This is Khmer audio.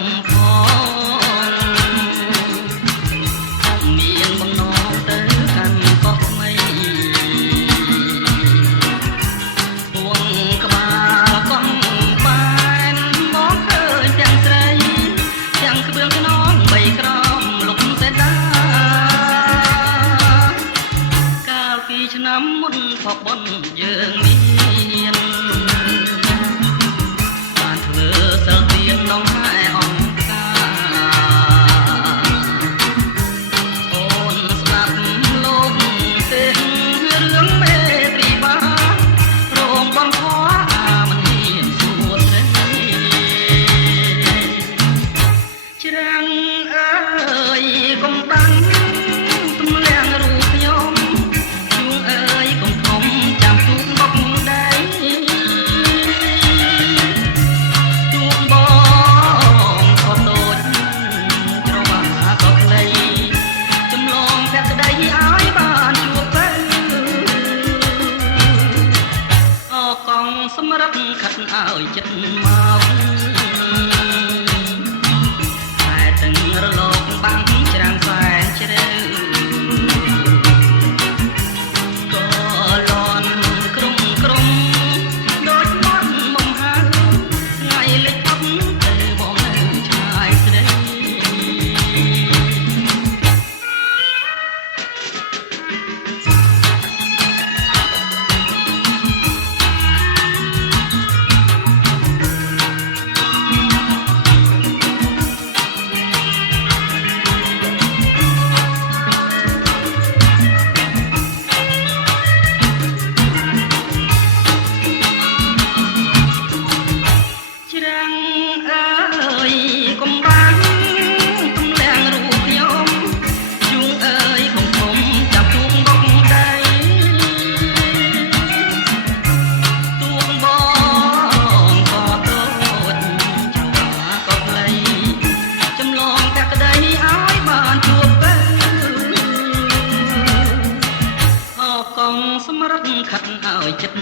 ខ្ញុំផងមានបំណងទៅកាន់កោះថ្មីពួងក្បាលកង់បែនមកឃើញទាំងស្រីទាំងក្បឿងខ្នងបីក្រមលុកសេដាកាលពីឆ្នាំមុនផកបុនយើងមានបានធ្វើសិលទៀនដងហែអង្គការអូនស្ដាប់លោកទេរឿងមេត្រីបារោងបងខអាមិនហ៊ានសួរទេច្រាំងអើយកុំបាំងទម្លាក់រូបខ្ញុំជួងអើយកុំធំចាំទូកបកដៃទូកបងក៏ដូចច្រវាក៏ខ្លីចម្លងភក្តីឲ្យបានជួបទៅអកងសម្រាប់ខិតឲ្យចិត្តមកតែទាំងរលកបាំងច្រាំងសែនជ្រៅក៏លន់ក្រុមដូចមាត់មុំហៅថ្ងៃលិចអប់ទៅបងនៅឆ្ងាយស្ដីច្រាំងអើយកុំបាំងទម្លាក់រូបខ្ញុំជួងអើយកុំធំចាប់ទូកបកដៃទូកបងក៏ដូចច្រវាក៏ខ្លីចម្លងភក្តីឲ្យបានជួបទៅអកងសម្រាប់ខិតឲ្យចិត្ត